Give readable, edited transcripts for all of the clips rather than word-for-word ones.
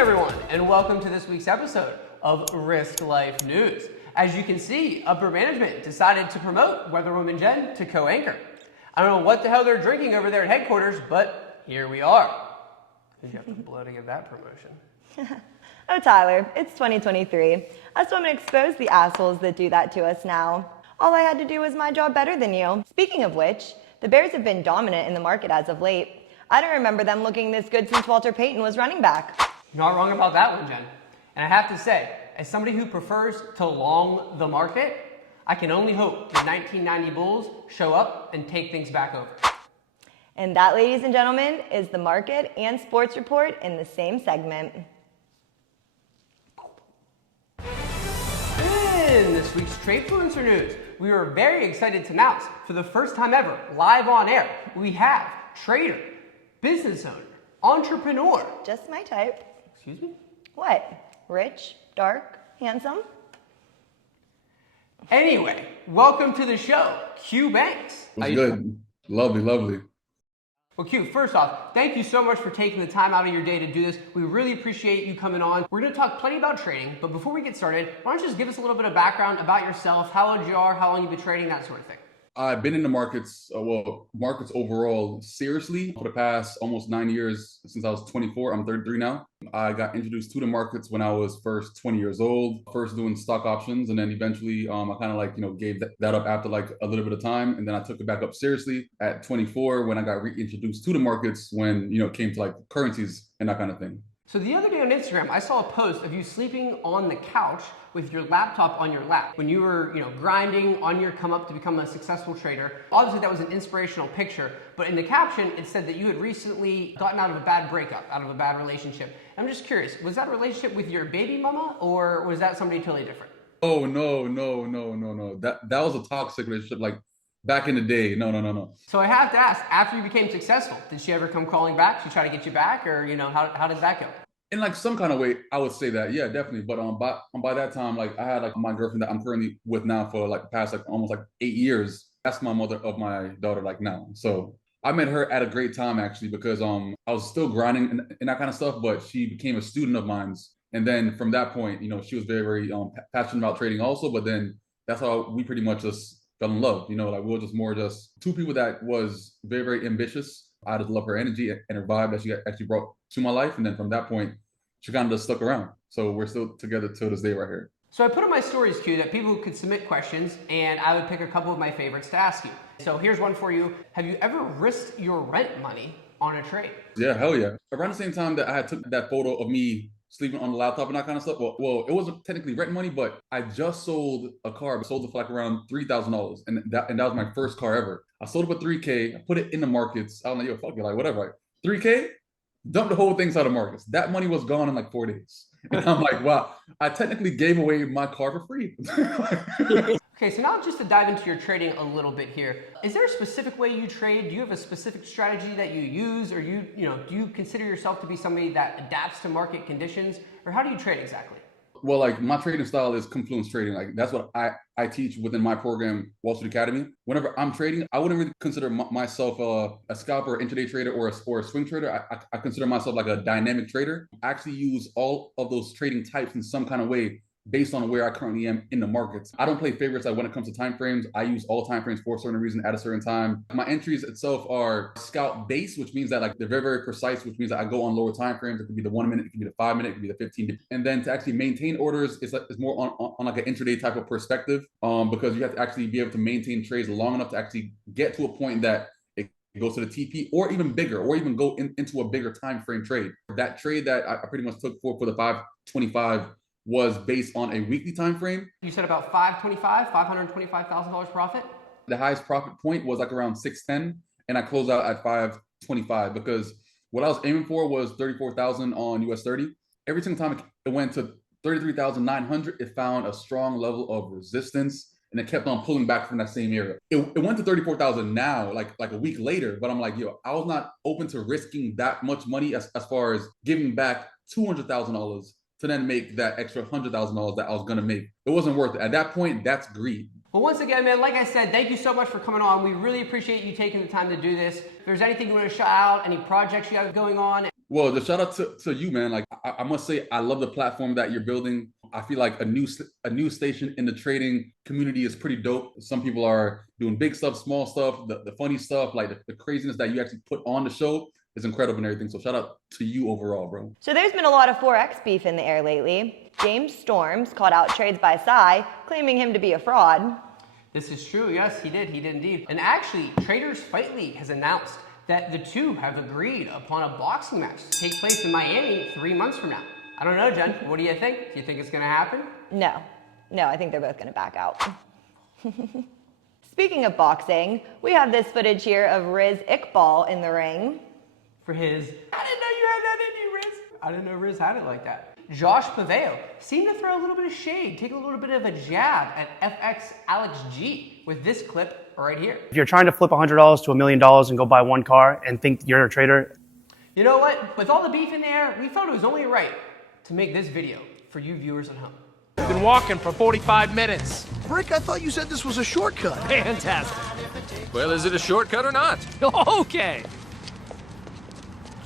everyone, and welcome to this week's episode of Risk Life News. As you can see, upper management decided to promote Weatherwoman Jen to co-anchor. I don't know what the hell they're drinking over there at headquarters, but here we are. Who'd you have the blow to give that promotion? Oh, Tyler, it's 2023. Us women expose the assholes that do that to us now. All I had to do was my job better than you. Speaking of which, the Bears have been dominant in the market as of late. I don't remember them looking this good since Walter Payton was running back. You're not wrong about that one, Jen. And I have to say, as somebody who prefers to long the market, I can only hope the 1990 Bulls show up and take things back over. And that, ladies and gentlemen, is the market and sports report in the same segment. In this week's Tradefluencer News, we were very excited to announce, for the first time ever, live on air, we have trader, business owner, entrepreneur. Just my type. Excuse me? What? Rich, dark, handsome? Anyway, welcome to the show, Q Banks. What's good? Lovely, lovely. Well, Q, first off, thank you so much for taking the time out of your day to do this. We really appreciate you coming on. We're going to talk plenty about trading, but before we get started, why don't you just give us a little bit of background about yourself, how old you are, how long you've been trading, that sort of thing. I've been in the markets, markets overall, seriously for the past almost 9 years. Since I was 24, I'm 33 now. I got introduced to the markets when I was first 20 years old, first doing stock options. And then eventually I kind of gave that up after like a little bit of time. And then I took it back up seriously at 24 when I got reintroduced to the markets when, it came to like currencies and that kind of thing. So the other day on Instagram, I saw a post of you sleeping on the couch with your laptop on your lap when you were, grinding on your come up to become a successful trader. Obviously, that was an inspirational picture, but in the caption, it said that you had recently gotten out of a bad breakup, out of a bad relationship. I'm just curious, was that a relationship with your baby mama, or was that somebody totally different? Oh, no. That was a toxic relationship, like back in the day. No. So I have to ask, after you became successful, did she ever come crawling back? She try to get you back, or how does that go? In like some kind of way, I would say that, yeah, definitely. But by that time, like I had like my girlfriend that I'm currently with now for like the past like almost like 8 years. That's my mother of my daughter like now. So I met her at a great time actually because I was still grinding and that kind of stuff, but she became a student of mine. And then from that point, she was very, very passionate about trading also. But then that's how we pretty much just fell in love. Like we were just more just two people that was very, very ambitious. I just love her energy and her vibe that she actually brought to my life. And then from that point, she kind of just stuck around. So we're still together till this day right here. So I put on my stories, Q, that people could submit questions, and I would pick a couple of my favorites to ask you. So here's one for you. Have you ever risked your rent money on a trade? Yeah, hell yeah. Around the same time that I had took that photo of me sleeping on the laptop and that kind of stuff. Well, it wasn't technically rent money, but I just sold a car. I sold it for like around $3,000, and that was my first car ever. I sold it for $3K. I put it in the markets. I was like, yo, fuck it, like whatever. Like $3K, dumped the whole thing out of markets. That money was gone in like 4 days. And I'm like, wow, I technically gave away my car for free. Okay, so now just to dive into your trading a little bit here, is there a specific way you trade? Do you have a specific strategy that you use, or do you consider yourself to be somebody that adapts to market conditions, or how do you trade exactly? Well, like my trading style is confluence trading. Like that's what I teach within my program, Wall Street Academy. Whenever I'm trading, I wouldn't really consider myself a scalper, intraday trader, or a swing trader. I consider myself like a dynamic trader. I actually use all of those trading types in some kind of way based on where I currently am in the markets. I don't play favorites like when it comes to time frames. I use all time frames for a certain reason at a certain time. My entries itself are scout based, which means that like they're very, very precise, which means that I go on lower time frames. It could be the 1 minute, it could be the 5 minute, it could be the 15. And then to actually maintain orders is more on like an intraday type of perspective, because you have to actually be able to maintain trades long enough to actually get to a point that it goes to the TP or even bigger, or even go into a bigger time frame trade. That trade that I pretty much took for the 525 was based on a weekly time frame. You said about $525,000 profit? The highest profit point was like around 610, and I closed out at 525 because what I was aiming for was 34,000 on US 30. Every single time it went to 33,900, it found a strong level of resistance, and it kept on pulling back from that same area. It went to 34,000 now, like a week later, but I'm like, yo, I was not open to risking that much money as far as giving back $200,000 to then make that extra $100,000 that I was gonna make. It wasn't worth it. At that point, that's greed. Well, once again, man, like I said, thank you so much for coming on. We really appreciate you taking the time to do this. If there's anything you want to shout out, any projects you have going on. Well, the shout out to you, man. Like I must say, I love the platform that you're building. I feel like a new station in the trading community is pretty dope. Some people are doing big stuff, small stuff, the funny stuff, like the craziness that you actually put on the show is incredible and everything. So shout out to you overall, bro. So there's been a lot of Forex beef in the air lately. James Storms called out trades by Psy, claiming him to be a fraud. This is true, yes, he did indeed. And actually, Traders Fight League has announced that the two have agreed upon a boxing match to take place in Miami 3 months from now. I don't know, Jen, what do you think? Do you think it's gonna happen? No, I think they're both gonna back out. Speaking of boxing, we have this footage here of Riz Iqbal in the ring. For his, I didn't know you had that in you, Riz. I didn't know Riz had it like that. Josh Paveo seemed to throw a little bit of shade, take a little bit of a jab at FX Alex G with this clip right here. If you're trying to flip $100 to $1 million and go buy one car and think you're a trader. You know what? With all the beef in the air, we felt it was only right to make this video for you viewers at home. I've been walking for 45 minutes. Rick, I thought you said this was a shortcut. Fantastic. Well, is it a shortcut or not? Okay.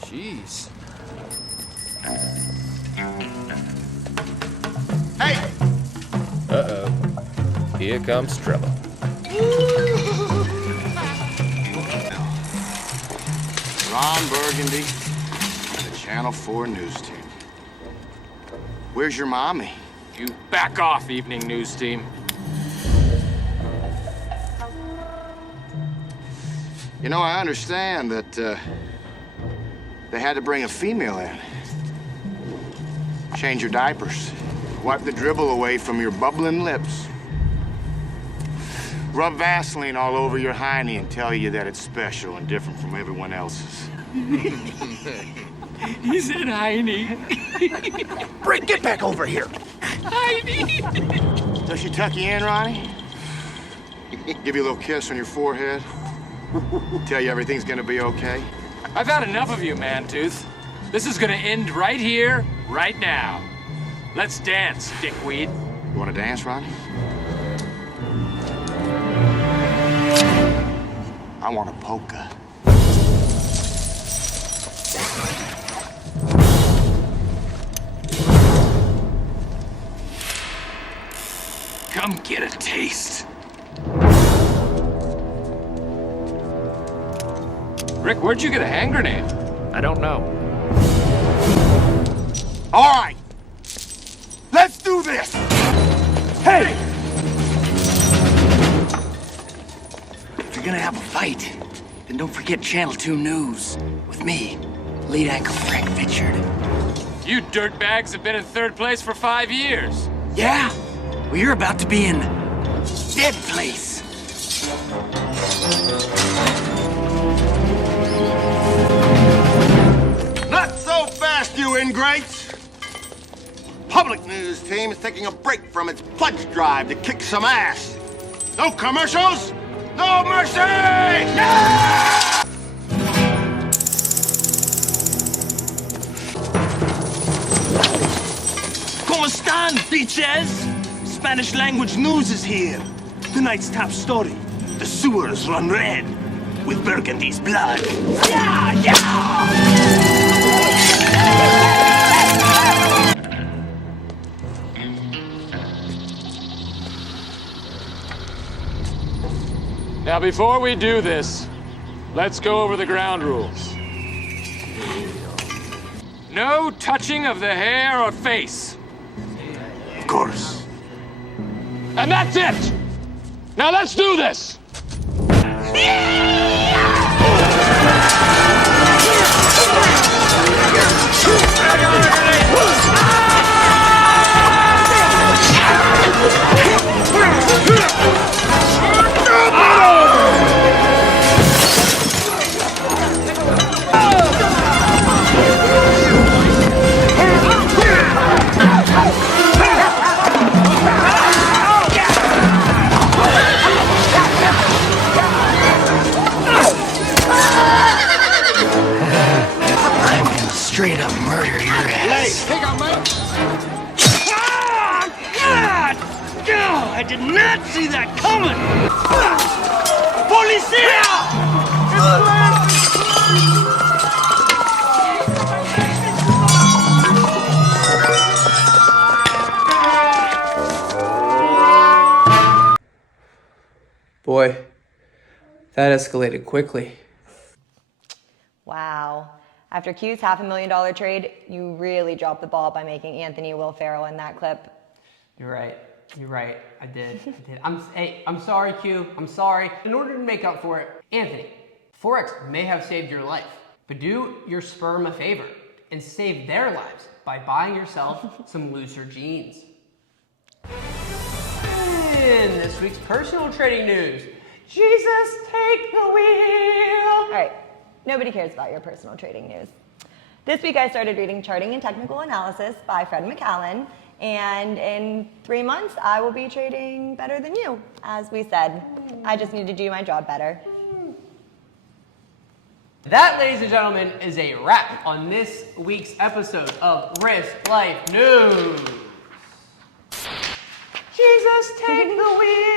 Jeez. Hey! Uh-oh. Here comes trouble. Ron Burgundy, the Channel 4 news team. Where's your mommy? You back off, evening news team. You know, I understand that they had to bring a female in. Change your diapers. Wipe the dribble away from your bubbling lips. Rub Vaseline all over your hiney and tell you that it's special and different from everyone else's. He said hiney. Rick, get back over here. Hiney. Does she tuck you in, Ronnie? Give you a little kiss on your forehead? Tell you everything's gonna be okay? I've had enough of you, man-tooth. This is gonna end right here, right now. Let's dance, dickweed. You wanna dance, Ronnie? I want a polka. Come get a taste. Rick, where'd you get a hand grenade? I don't know. All right, let's do this. Hey! If you're gonna have a fight, then don't forget Channel 2 News with me, lead anchor Frank Fitchard. You dirtbags have been in third place for 5 years. Yeah? Well, you're about to be in dead place. Not so fast, you ingrates! Public news team is taking a break from its pledge drive to kick some ass. No commercials, no mercy! Yeah! ¿Cómo están, bitches? Spanish language news is here. Tonight's top story. The sewers run red with Burgundy's blood. Yeah, yeah! Now, before we do this, let's go over the ground rules. No touching of the hair or face. Of course. And that's it! Now let's do this! Straight up murder your ass. God! Oh, I did not see that coming! Policia! That escalated quickly. Wow. After Q's $500,000 trade, you really dropped the ball by making Anthony Will Ferrell in that clip. You're right. You're right. I did. I'm sorry, Q. I'm sorry. In order to make up for it, Anthony, Forex may have saved your life, but do your sperm a favor and save their lives by buying yourself some looser jeans. In this week's personal trading news, Jesus, take the wheel. All right, nobody cares about your personal trading news. This week I started reading Charting and Technical Analysis by Fred McCallan, and in 3 months I will be trading better than you, as we said. I just need to do my job better. That, ladies and gentlemen, is a wrap on this week's episode of Risk Life News. Jesus, take the wheel.